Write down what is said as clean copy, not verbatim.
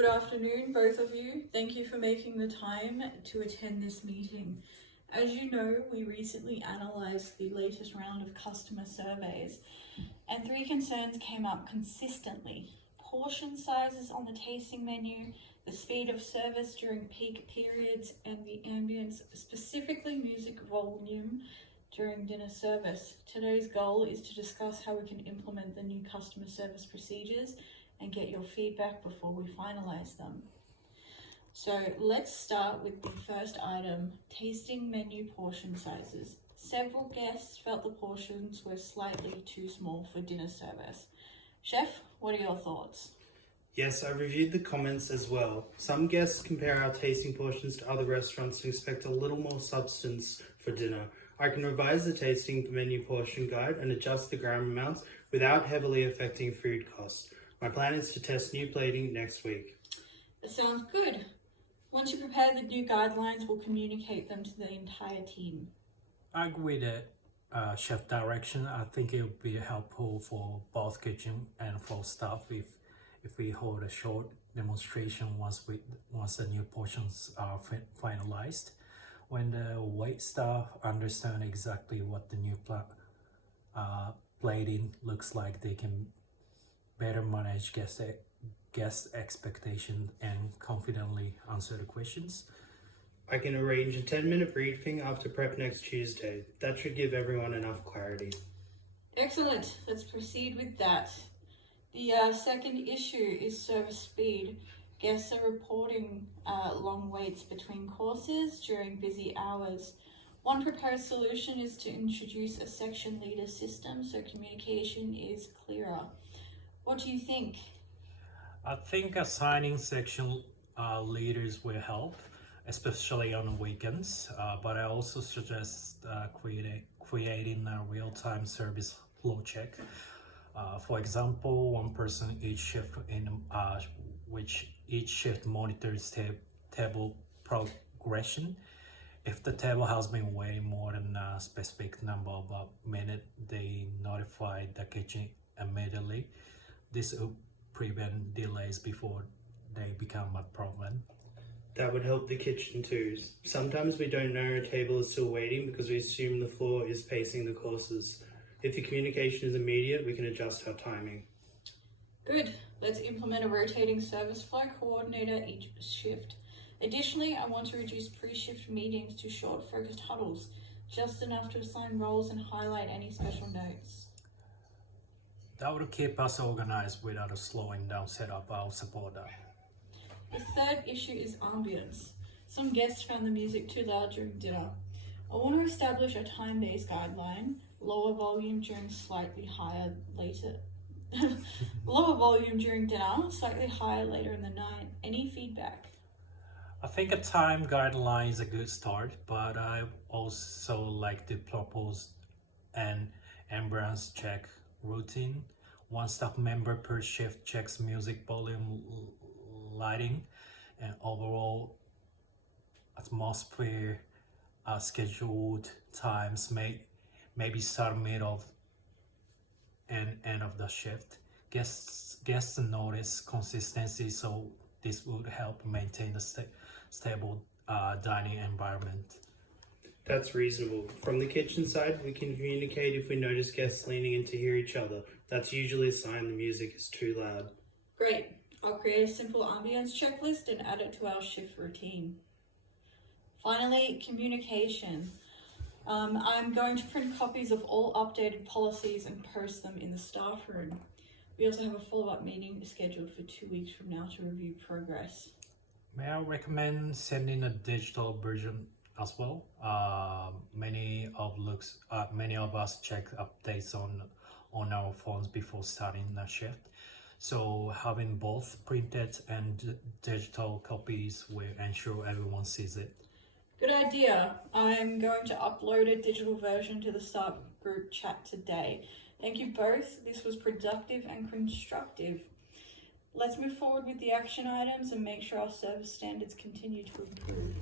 Good afternoon, both of you. Thank you for making the time to attend this meeting. As you know, we recently analysed the latest round of customer surveys, and three concerns came up consistently: portion sizes on the tasting menu, the speed of service during peak periods, and the ambience, specifically music volume, during dinner service. Today's goal is to discuss how we can implement the new customer service procedures and get your feedback before we finalise them. So let's start with the first item, tasting menu portion sizes. Several guests felt the portions were slightly too small for dinner service. Chef, what are your thoughts? Yes, I reviewed the comments as well. Some guests compare our tasting portions to other restaurants and expect a little more substance for dinner. I can revise the tasting menu portion guide and adjust the gram amounts without heavily affecting food costs. My plan is to test new plating next week. That sounds good. Once you prepare the new guidelines, we'll communicate them to the entire team. I agree that chef direction. I think it would be helpful for both kitchen and for staff if we hold a short demonstration once the new portions are finalized. When the wait staff understand exactly what the new plating looks like, they can better manage guest expectation and confidently answer the questions. I can arrange a 10-minute briefing after prep next Tuesday. That should give everyone enough clarity. Excellent. Let's proceed with that. The second issue is service speed. Guests are reporting long waits between courses during busy hours. One proposed solution is to introduce a section leader system so communication is clearer. What do you think? I think assigning section leaders will help, especially on the weekends, but I also suggest creating a real-time service flow check. For example, one person each shift in which each shift monitors table progression. If the table has been waiting more than a specific number of minutes, they notify the kitchen immediately. This will prevent delays before they become a problem. That would help the kitchen too. Sometimes we don't know a table is still waiting because we assume the floor is pacing the courses. If the communication is immediate, we can adjust our timing. Good. Let's implement a rotating service flow coordinator each shift. Additionally, I want to reduce pre-shift meetings to short focused huddles, just enough to assign roles and highlight any special notes. That would keep us organized without slowing down setup. I'll support that. The third issue is ambience. Some guests found the music too loud during dinner. I want to establish a time-based guideline, lower volume during lower volume during dinner, slightly higher later in the night. Any feedback? I think a time guideline is a good start, but I also like to propose an ambience check routine. One staff member per shift checks music volume, lighting, and overall atmosphere. Scheduled times maybe start middle and end of the shift. Guests notice consistency, so this would help maintain the stable dining environment. That's reasonable. From the kitchen side, we can communicate if we notice guests leaning in to hear each other. That's usually a sign the music is too loud. Great. I'll create a simple ambience checklist and add it to our shift routine. Finally, communication. I'm going to print copies of all updated policies and post them in the staff room. We also have a follow-up meeting scheduled for 2 weeks from now to review progress. May I recommend sending a digital version as well? Many of us check updates on our phones before starting the shift. So having both printed and digital copies will ensure everyone sees it. Good idea. I'm going to upload a digital version to the staff group chat today. Thank you both. This was productive and constructive. Let's move forward with the action items and make sure our service standards continue to improve.